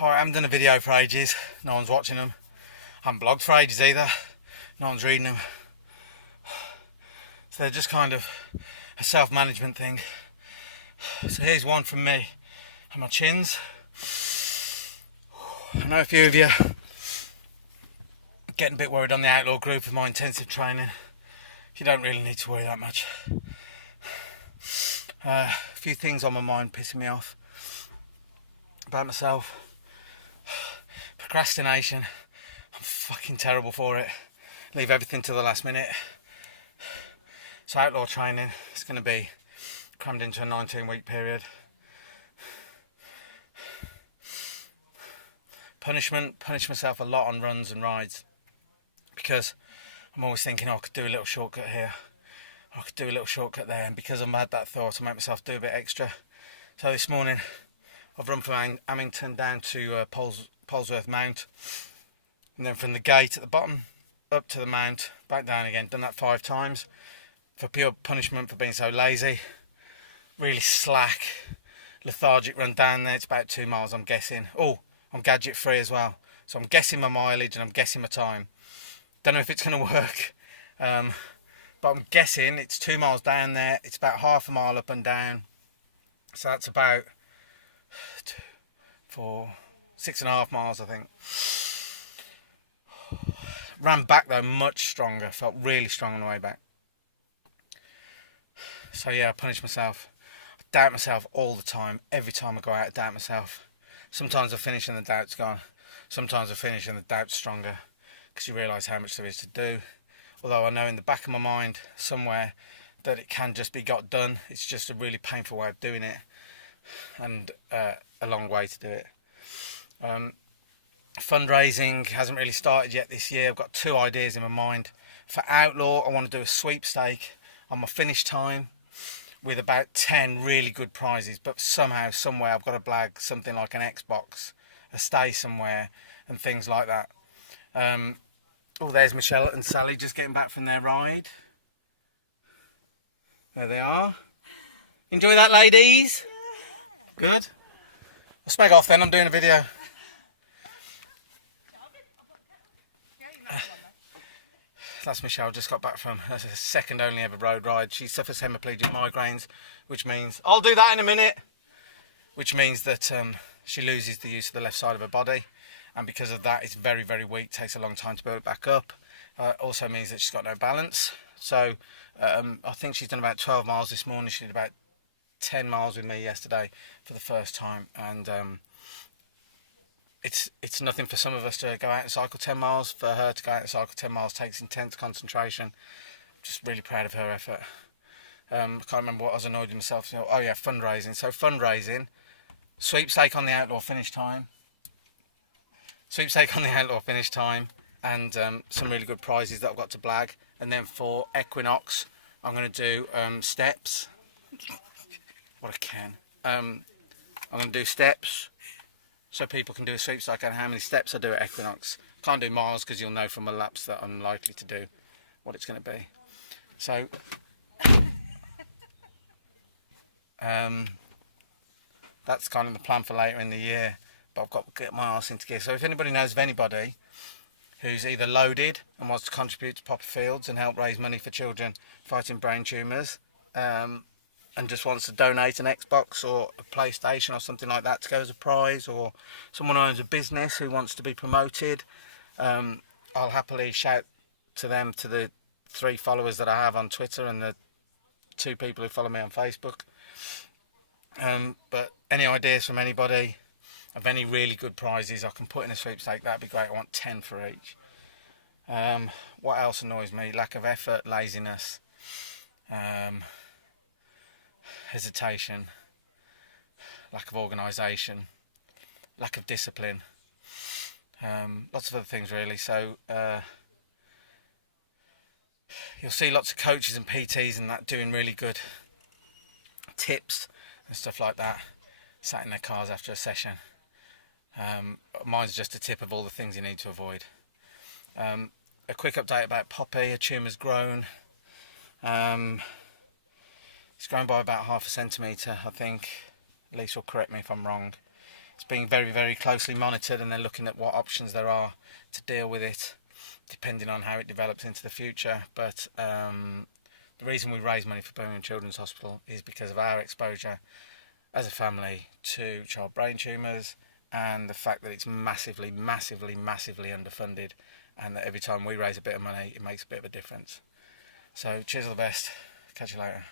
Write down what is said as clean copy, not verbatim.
Alright, I haven't done a video for ages. No one's watching them. I haven't blogged for ages either. No one's reading them. So they're just kind of a self-management thing. So here's one from me and my chins. I know a few of you are getting a bit worried on the outlaw group of my intensive training. You don't really need to worry that much. A few things on my mind pissing me off about myself. Procrastination. I'm fucking terrible for it. Leave everything to the last minute. So outlaw training is going to be crammed into a 19-week period. Punishment. Punish myself a lot on runs and rides because I'm always thinking, oh, I could do a little shortcut here, or I could do a little shortcut there, and because I've had that thought, I make myself do a bit extra. So this morning I've run from Amington down to Polesworth Mount, and then from the gate at the bottom up to the mount, back down again. Done that 5 times for pure punishment for being so lazy. Really slack, lethargic run down there. It's about 2 miles, I'm guessing. Oh, I'm gadget free as well, so I'm guessing my mileage and I'm guessing my time. Don't know if it's going to work, but I'm guessing it's 2 miles down there. It's about half a mile up and down, so that's about 6.5 miles, I think. Ran back though much stronger, felt really strong on the way back. So yeah, I punish myself. I doubt myself all the time. Every time I go out, I doubt myself. Sometimes I finish and the doubt's gone. Sometimes I finish and the doubt's stronger, because you realise how much there is to do. Although I know in the back of my mind somewhere that it can just be got done. It's just a really painful way of doing it, and a long way to do it. Fundraising hasn't really started yet this year. I've got 2 ideas in my mind. For Outlaw, I want to do a sweepstake on my finish time with about 10 really good prizes, but somehow, somewhere, I've got to blag something like an Xbox, a stay somewhere, and things like that. Oh, there's Michelle and Sally just getting back from their ride. There they are. Enjoy that, ladies? Good. I'll spag off then, I'm doing a video. That's Michelle, just got back from her second only ever road ride. She suffers hemiplegic migraines, which means, I'll do that in a minute, which means that she loses the use of the left side of her body, and because of that it's very, very weak, takes a long time to build it back up. Also means that she's got no balance. So I think she's done about 12 miles this morning. She did about 10 miles with me yesterday for the first time, and it's nothing for some of us to go out and cycle 10 miles. For her to go out and cycle 10 miles takes intense concentration. I'm just really proud of her effort. I can't remember what I was annoyed with myself. Oh yeah, fundraising. So fundraising, sweepstake on the outlaw finish time. Sweepstake on the outlaw finish time, and some really good prizes that I've got to blag. And then for Equinox, I'm going to do steps. What a can. I'm going to do steps, so people can do a sweepstake on how many steps I do at Equinox. Can't do miles because you'll know from my laps that I'm likely to do what it's going to be. So that's kind of the plan for later in the year, but I've got to get my arse into gear. So if anybody knows of anybody who's either loaded and wants to contribute to Poppy Fields and help raise money for children fighting brain tumours, and just wants to donate an Xbox or a PlayStation or something like that to go as a prize, or someone who owns a business who wants to be promoted, I'll happily shout to them, to the 3 followers that I have on Twitter and the 2 people who follow me on Facebook. But any ideas from anybody of any really good prizes I can put in a sweepstake, that'd be great. I want 10 for each. What else annoys me? Lack of effort, laziness, hesitation, lack of organisation, lack of discipline, lots of other things really. So you'll see lots of coaches and PTs and that doing really good tips and stuff like that, sat in their cars after a session. Mine's just a tip of all the things you need to avoid. A quick update about Poppy. Her tumour's grown. It's grown by about 0.5 centimetre, I think. Lisa will correct me if I'm wrong. It's being very, very closely monitored, and then looking at what options there are to deal with it, depending on how it develops into the future. But the reason we raise money for Birmingham Children's Hospital is because of our exposure as a family to child brain tumours, and the fact that it's massively, massively, massively underfunded, and that every time we raise a bit of money, it makes a bit of a difference. So cheers, all the best. Catch you later.